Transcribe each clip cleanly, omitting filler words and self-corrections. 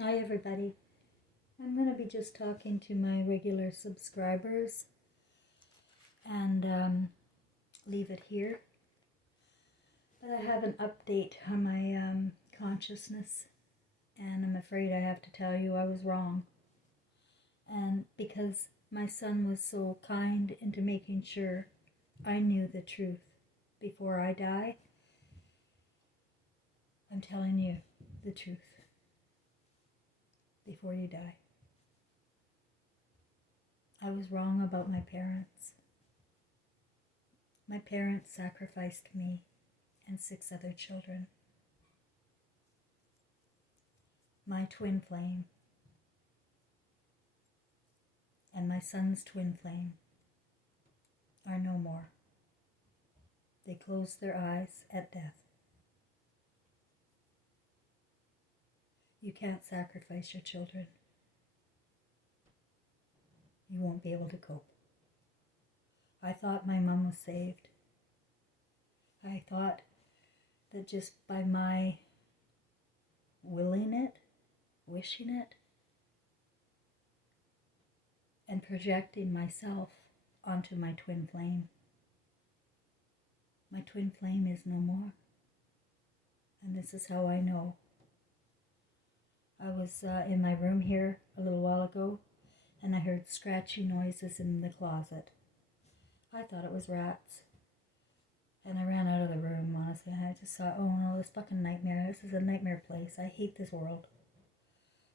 Hi everybody. I'm going to be just talking to my regular subscribers and leave it here. But I have an update on my consciousness, and I'm afraid I have to tell you I was wrong. And because my son was so kind into making sure I knew the truth before I die, I'm telling you the truth before you die. I was wrong about my parents. My parents sacrificed me and 6 other children. My twin flame and my son's twin flame are no more. They closed their eyes at death. You can't sacrifice your children. You won't be able to cope. I thought my mom was saved. I thought that just by my willing it, wishing it, and projecting myself onto my twin flame, my twin flame is no more. And this is how I know. I was in my room here a little while ago, and I heard scratchy noises in the closet. I thought it was rats. And I ran out of the room, honestly. I just thought, oh no, this fucking nightmare. This is a nightmare place. I hate this world.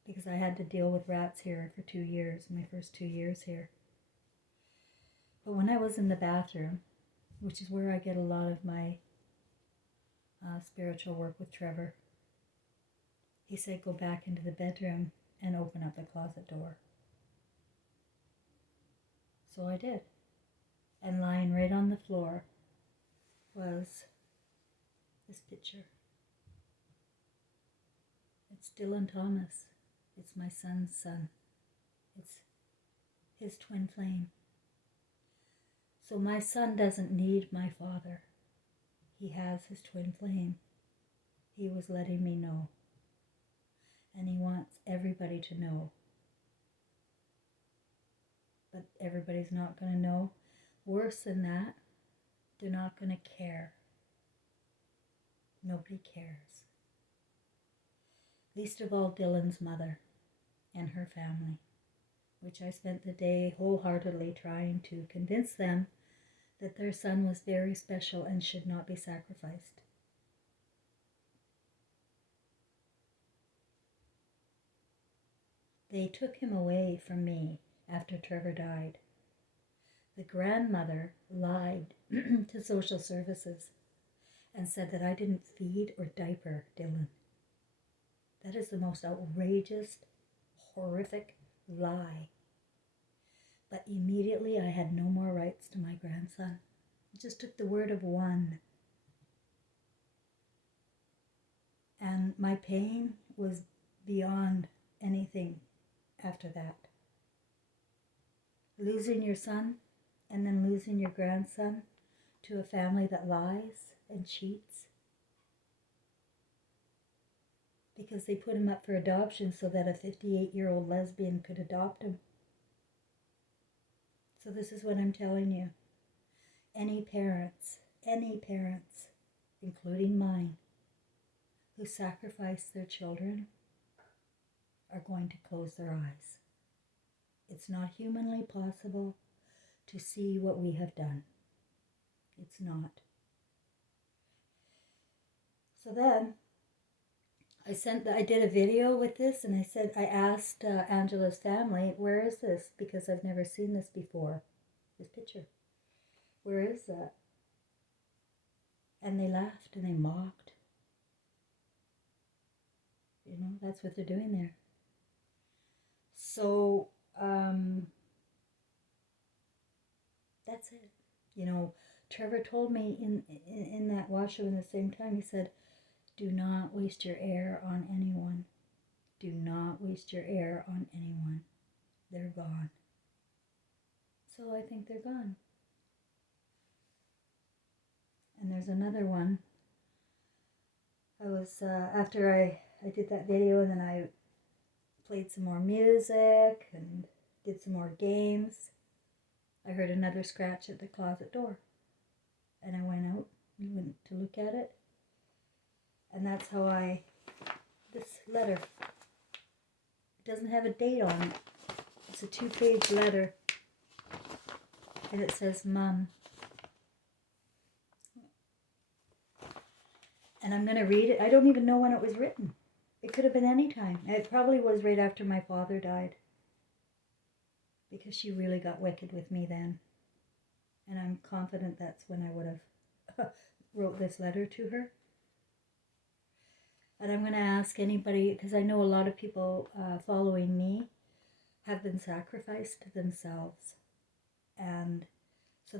Because I had to deal with rats here for 2 years, my first 2 years here. But when I was in the bathroom, which is where I get a lot of my spiritual work with Trevor, he said, go back into the bedroom and open up the closet door. So I did. And lying right on the floor was this picture. It's Dylan Thomas. It's my son's son. It's his twin flame. So my son doesn't need my father. He has his twin flame. He was letting me know. And he wants everybody to know. But everybody's not going to know. Worse than that, they're not going to care. Nobody cares. Least of all Dylan's mother and her family, which I spent the day wholeheartedly trying to convince them that their son was very special and should not be sacrificed. They took him away from me after Trevor died. The grandmother lied to social services and said that I didn't feed or diaper Dylan. That is the most outrageous, horrific lie. But immediately I had no more rights to my grandson. It just took the word of one. And my pain was beyond anything after that. Losing your son and then losing your grandson to a family that lies and cheats. Because they put him up for adoption so that a 58-year-old lesbian could adopt him. So this is what I'm telling you. Any parents, including mine, who sacrifice their children are going to close their eyes. It's not humanly possible to see what we have done. It's not. So then, I did a video with this, and I asked Angela's family, where is this? Because I've never seen this before. This picture. Where is that? And they laughed and they mocked. You know, that's what they're doing there. So, that's it. You know, Trevor told me in that washroom at the same time, he said, do not waste your air on anyone. Do not waste your air on anyone. They're gone. So I think they're gone. And there's another one. I was, after I did that video, and then I played some more music and did some more games, I heard another scratch at the closet door. And I went out and went to look at it. And that's how this letter, it doesn't have a date on it. It's a 2-page letter. And it says, Mom. And I'm going to read it. I don't even know when it was written. It could have been any time. It probably was right after my father died. Because she really got wicked with me then. And I'm confident that's when I would have wrote this letter to her. And I'm going to ask anybody, because I know a lot of people following me have been sacrificed to themselves. And so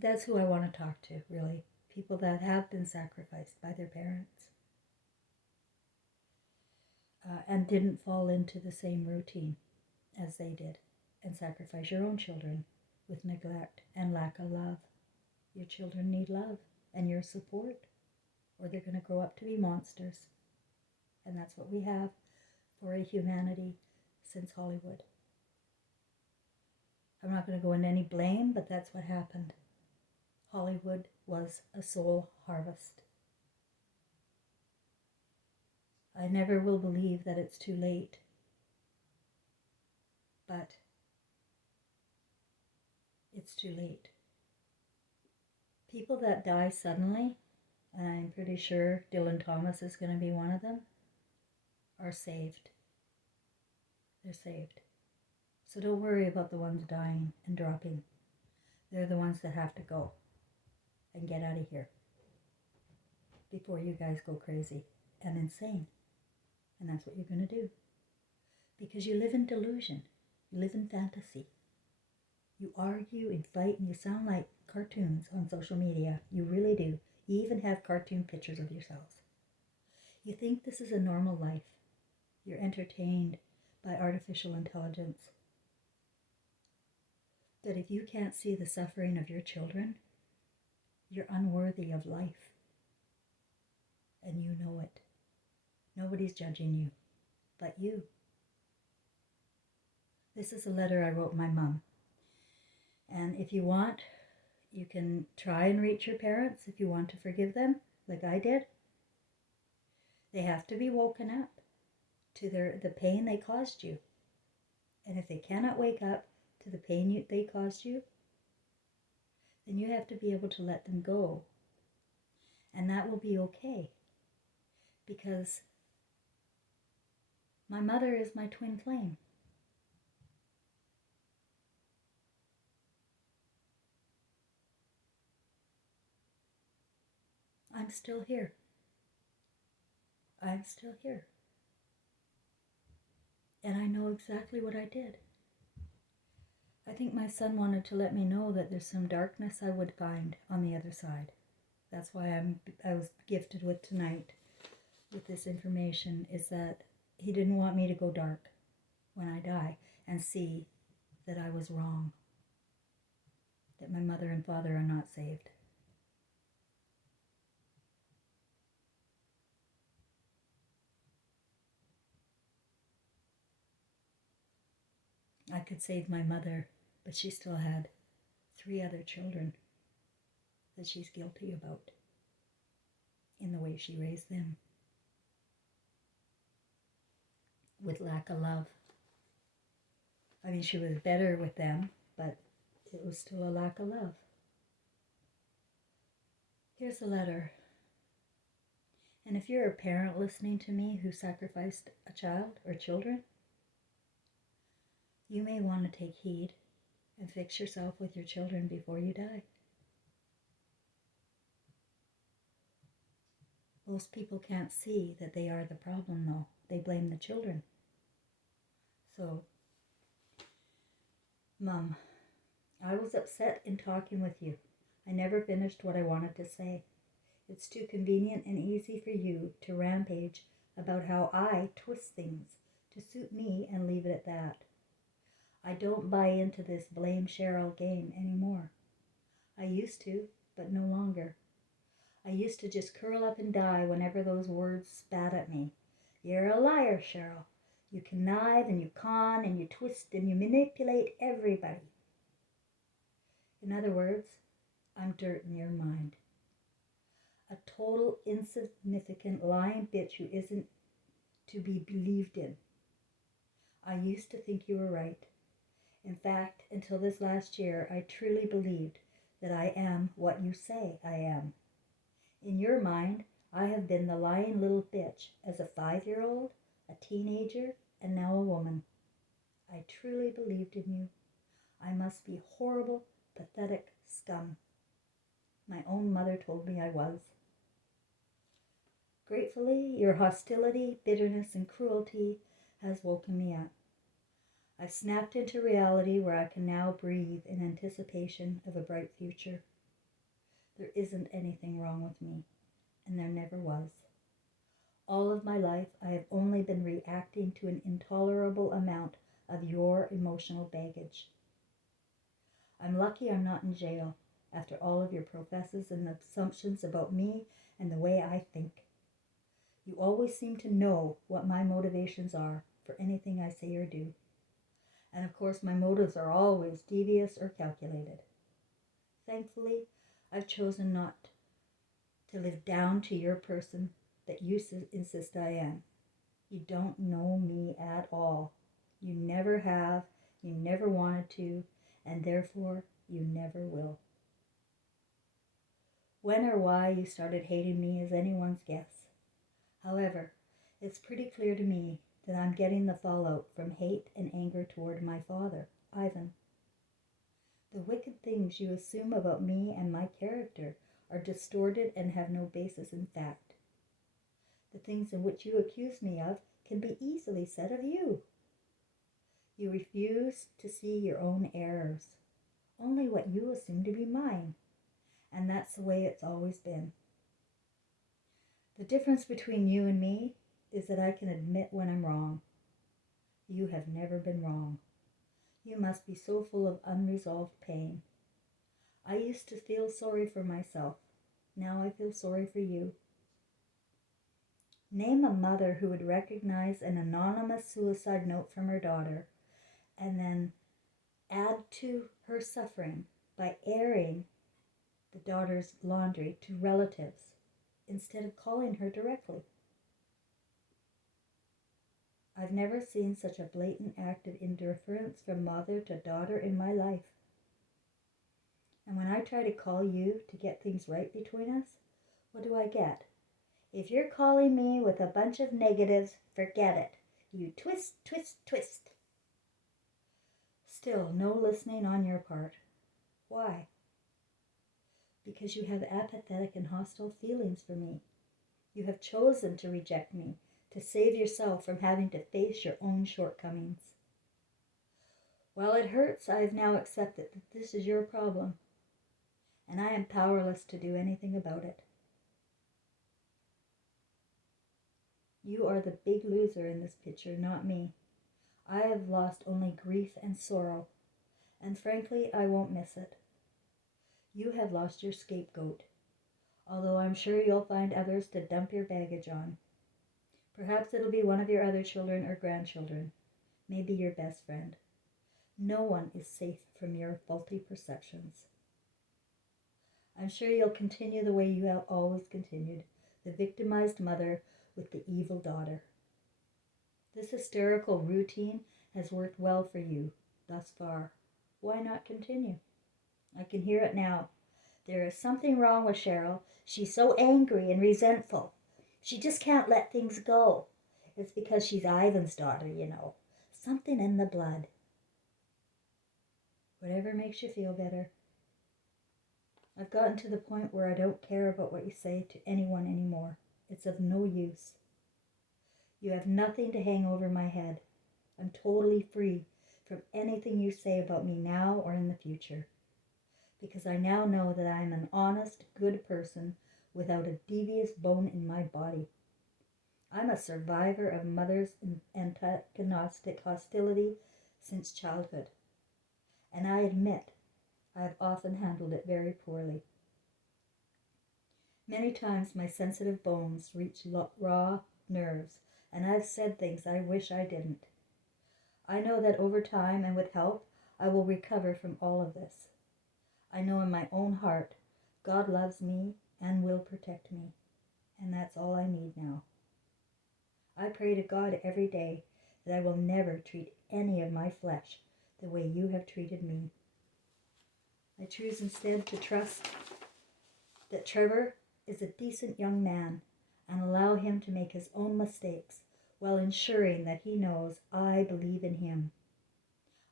that's who I want to talk to, really. People that have been sacrificed by their parents. And didn't fall into the same routine as they did. And sacrifice your own children with neglect and lack of love. Your children need love and your support, or they're going to grow up to be monsters. And that's what we have for a humanity since Hollywood. I'm not going to go into any blame, but that's what happened. Hollywood was a soul harvest. I never will believe that it's too late. But it's too late. People that die suddenly, and I'm pretty sure Dylan Thomas is going to be one of them, are saved. They're saved. So don't worry about the ones dying and dropping. They're the ones that have to go and get out of here before you guys go crazy and insane. And that's what you're going to do. Because you live in delusion. You live in fantasy. You argue and fight and you sound like cartoons on social media. You really do. You even have cartoon pictures of yourselves. You think this is a normal life. You're entertained by artificial intelligence. That if you can't see the suffering of your children, you're unworthy of life. And you know it. Nobody's judging you, but you. This is a letter I wrote my mom. And if you want, you can try and reach your parents if you want to forgive them, like I did. They have to be woken up to the pain they caused you. And if they cannot wake up to the pain they caused you, then you have to be able to let them go. And that will be okay. Because my mother is my twin flame. I'm still here. I'm still here. And I know exactly what I did. I think my son wanted to let me know that there's some darkness I would find on the other side. That's why I was gifted with tonight with this information, is that he didn't want me to go dark when I die and see that I was wrong, that my mother and father are not saved. I could save my mother, but she still had 3 other children that she's guilty about in the way she raised them, with lack of love. I mean, she was better with them, but it was still a lack of love. Here's the letter. And if you're a parent listening to me who sacrificed a child or children, you may want to take heed and fix yourself with your children before you die. Most people can't see that they are the problem, though. They blame the children. So, Mom, I was upset in talking with you. I never finished what I wanted to say. It's too convenient and easy for you to rampage about how I twist things to suit me and leave it at that. I don't buy into this blame Cheryl game anymore. I used to, but no longer. I used to just curl up and die whenever those words spat at me. You're a liar, Cheryl. You connive and you con and you twist and you manipulate everybody. In other words, I'm dirt in your mind. A total insignificant lying bitch who isn't to be believed in. I used to think you were right. In fact, until this last year, I truly believed that I am what you say I am. In your mind, I have been the lying little bitch as a 5-year-old, a teenager, and now a woman. I truly believed in you. I must be horrible, pathetic scum. My own mother told me I was. Gratefully, your hostility, bitterness, and cruelty has woken me up. I've snapped into reality where I can now breathe in anticipation of a bright future. There isn't anything wrong with me, and there never was. All of my life, I have only been reacting to an intolerable amount of your emotional baggage. I'm lucky I'm not in jail after all of your professes and assumptions about me and the way I think. You always seem to know what my motivations are for anything I say or do. And of course, my motives are always devious or calculated. Thankfully, I've chosen not to live down to your person that you insist I am. You don't know me at all. You never have, you never wanted to, and therefore you never will. When or why you started hating me is anyone's guess. However, it's pretty clear to me that I'm getting the fallout from hate and anger toward my father, Ivan. The wicked things you assume about me and my character are distorted and have no basis in fact. The things in which you accuse me of can be easily said of you. You refuse to see your own errors, only what you assume to be mine, and that's the way it's always been. The difference between you and me is that I can admit when I'm wrong. You have never been wrong. You must be so full of unresolved pain. I used to feel sorry for myself. Now I feel sorry for you. Name a mother who would recognize an anonymous suicide note from her daughter and then add to her suffering by airing the daughter's laundry to relatives instead of calling her directly. I've never seen such a blatant act of indifference from mother to daughter in my life. And when I try to call you to get things right between us, what do I get? If you're calling me with a bunch of negatives, forget it. You twist, twist, twist. Still, no listening on your part. Why? Because you have apathetic and hostile feelings for me. You have chosen to reject me, to save yourself from having to face your own shortcomings. While it hurts, I have now accepted that this is your problem, and I am powerless to do anything about it. You are the big loser in this picture, not me. I have lost only grief and sorrow, and frankly, I won't miss it. You have lost your scapegoat, although I'm sure you'll find others to dump your baggage on. Perhaps it'll be one of your other children or grandchildren, maybe your best friend. No one is safe from your faulty perceptions. I'm sure you'll continue the way you have always continued, the victimized mother with the evil daughter. This hysterical routine has worked well for you thus far. Why not continue? I can hear it now. There is something wrong with Cheryl. She's so angry and resentful. She just can't let things go. It's because she's Ivan's daughter, you know. Something in the blood. Whatever makes you feel better. I've gotten to the point where I don't care about what you say to anyone anymore. It's of no use. You have nothing to hang over my head. I'm totally free from anything you say about me now or in the future, because I now know that I am an honest, good person without a devious bone in my body. I'm a survivor of mother's antagonistic hostility since childhood, and I admit I have often handled it very poorly. Many times my sensitive bones reach raw nerves and I've said things I wish I didn't. I know that over time and with help, I will recover from all of this. I know in my own heart, God loves me and will protect me, and that's all I need now. I pray to God every day that I will never treat any of my flesh the way you have treated me. I choose instead to trust that Trevor is a decent young man and allow him to make his own mistakes while ensuring that he knows I believe in him.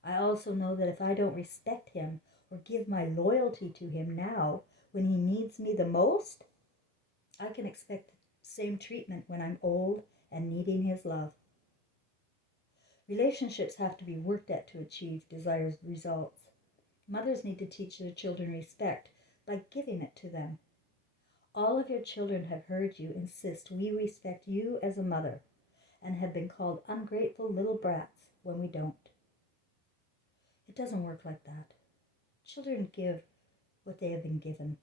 I also know that if I don't respect him or give my loyalty to him now when he needs me the most, I can expect the same treatment when I'm old and needing his love. Relationships have to be worked at to achieve desired results. Mothers need to teach their children respect by giving it to them. All of your children have heard you insist we respect you as a mother and have been called ungrateful little brats when we don't. It doesn't work like that. Children give what they have been given,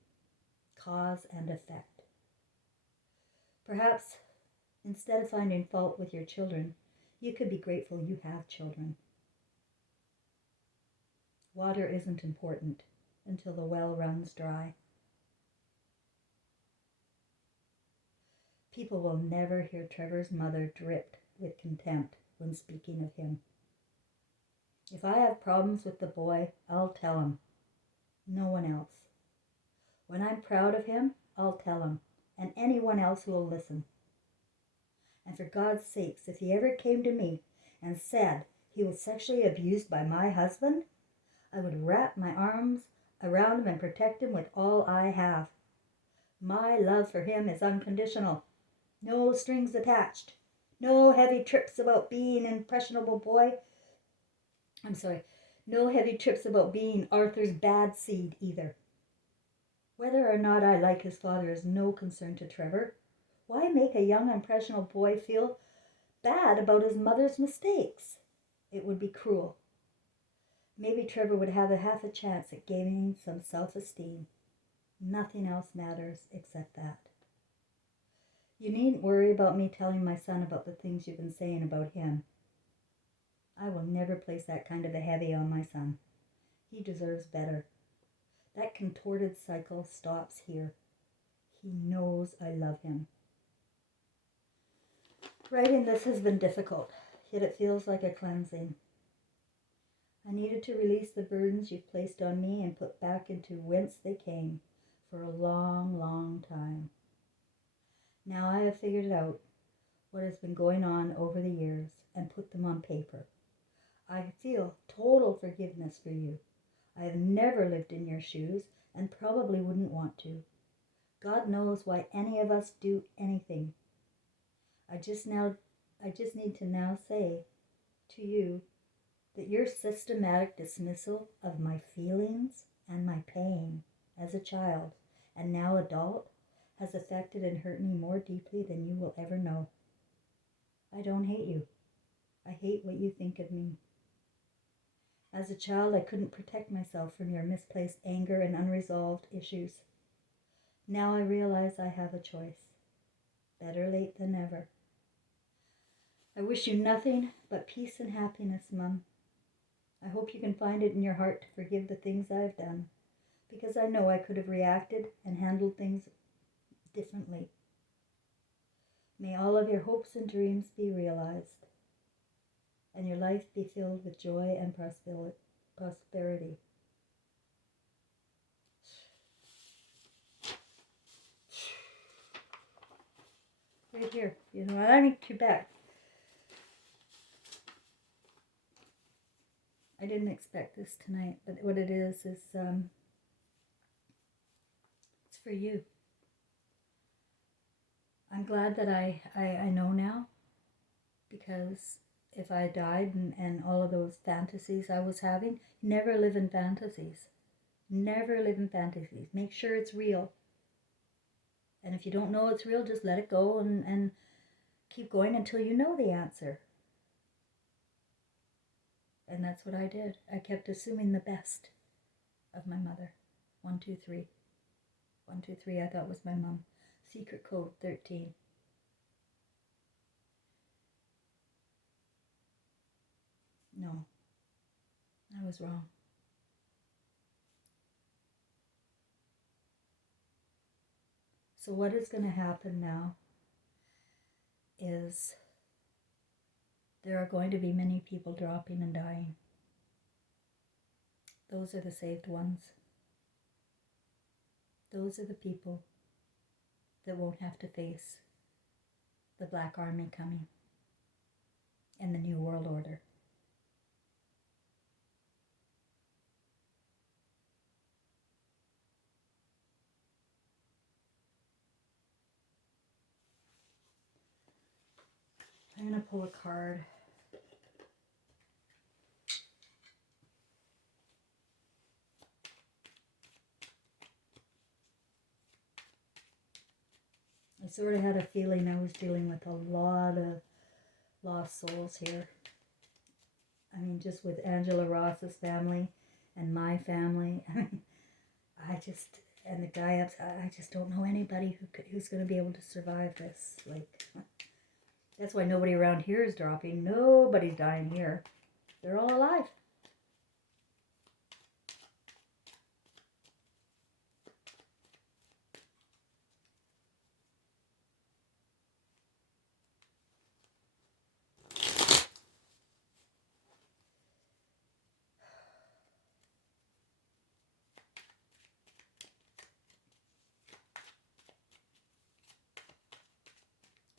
cause and effect. Perhaps instead of finding fault with your children, you could be grateful you have children. Water isn't important until the well runs dry. People will never hear Trevor's mother dripped with contempt when speaking of him. If I have problems with the boy, I'll tell him. No one else. When I'm proud of him, I'll tell him, and anyone else who will listen. And for God's sakes, if he ever came to me and said he was sexually abused by my husband, I would wrap my arms around him and protect him with all I have. My love for him is unconditional. No strings attached. No heavy trips about being an impressionable boy. No heavy trips about being Arthur's bad seed either. Whether or not I like his father is no concern to Trevor. Why make a young impressionable boy feel bad about his mother's mistakes? It would be cruel. Maybe Trevor would have half a chance at gaining some self-esteem. Nothing else matters except that. You needn't worry about me telling my son about the things you've been saying about him. I will never place that kind of a heavy on my son. He deserves better. That contorted cycle stops here. He knows I love him. Writing this has been difficult, yet it feels like a cleansing. I needed to release the burdens you've placed on me and put back into whence they came for a long, long time. Now I have figured out what has been going on over the years and put them on paper. I feel total forgiveness for you. I have never lived in your shoes and probably wouldn't want to. God knows why any of us do anything. I just need to now say to you that your systematic dismissal of my feelings and my pain as a child and now adult has affected and hurt me more deeply than you will ever know. I don't hate you. I hate what you think of me. As a child, I couldn't protect myself from your misplaced anger and unresolved issues. Now I realize I have a choice. Better late than never. I wish you nothing but peace and happiness, Mum. I hope you can find it in your heart to forgive the things I've done, because I know I could have reacted and handled things differently. May all of your hopes and dreams be realized, and your life be filled with joy and prosperity. Right here, I'm in Quebec. I didn't expect this tonight, but what it is it's for you. I'm glad that I know now, because if I died and all of those fantasies I was having, never live in fantasies. Never live in fantasies. Make sure it's real. And if you don't know it's real, just let it go and keep going until you know the answer. And that's what I did. I kept assuming the best of my mother. 1, 2, 3. 1, 2, 3 I thought was my mom. Secret code 13. No, I was wrong. So what is going to happen now is there are going to be many people dropping and dying. Those are the saved ones. Those are the people that won't have to face the Black Army coming and the New World Order. I'm going to pull a card. I sort of had a feeling I was dealing with a lot of lost souls here. I mean, just with Angela Ross's family and my family. And the guy up, I just don't know anybody who's going to be able to survive this. Like, that's why nobody around here is dropping. Nobody's dying here. They're all alive.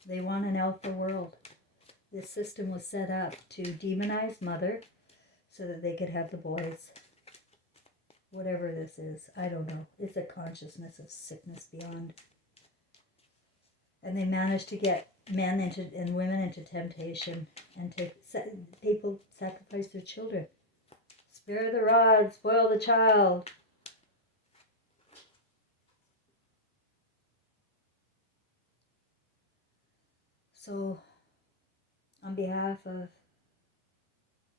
They want an alpha world. This system was set up to demonize Mother so that they could have the boys. Whatever this is, I don't know. It's a consciousness of sickness beyond. And they managed to get men and women into temptation, and people sacrifice their children. Spare the rod, spoil the child. So, on behalf of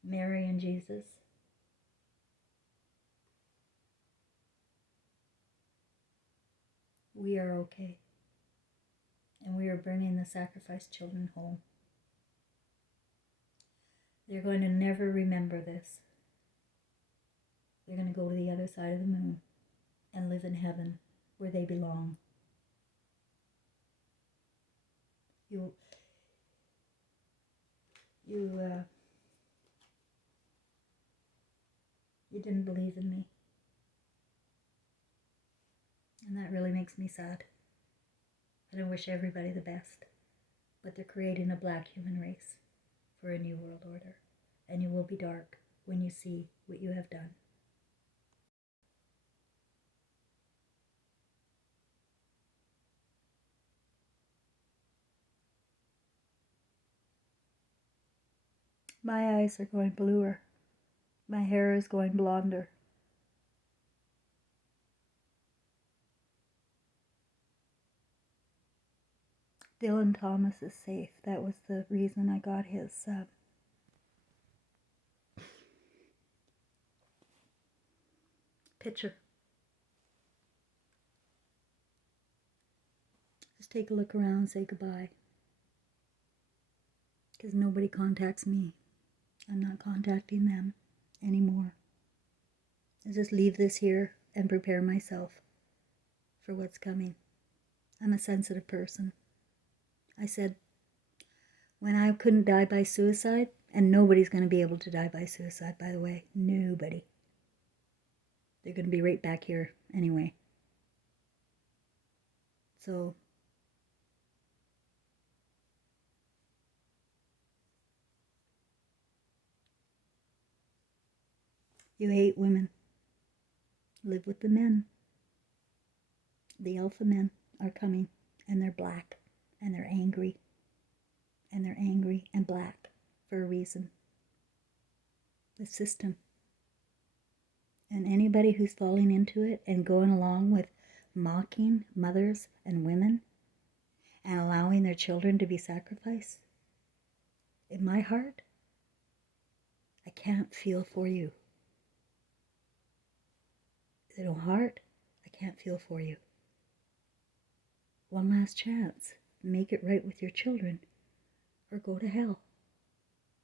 Mary and Jesus, we are okay. And we are bringing the sacrificed children home. They're going to never remember this. They're going to go to the other side of the moon and live in heaven where they belong. You didn't believe in me. And that really makes me sad. And I wish everybody the best. But they're creating a black human race for a new world order. And you will be dark when you see what you have done. My eyes are going bluer. My hair is going blonder. Dylan Thomas is safe. That was the reason I got his picture. Just take a look around and say goodbye. Because nobody contacts me. I'm not contacting them anymore. I just leave this here and prepare myself for what's coming. I'm a sensitive person. I said, when I couldn't die by suicide, and nobody's going to be able to die by suicide, by the way. Nobody. They're going to be right back here anyway. So, you hate women. Live with the men. The alpha men are coming, and they're black, and they're angry. And they're angry and black for a reason. The system. And anybody who's falling into it and going along with mocking mothers and women and allowing their children to be sacrificed, in my heart, I can't feel for you. In my heart, I can't feel for you. One last chance. Make it right with your children, or go to hell.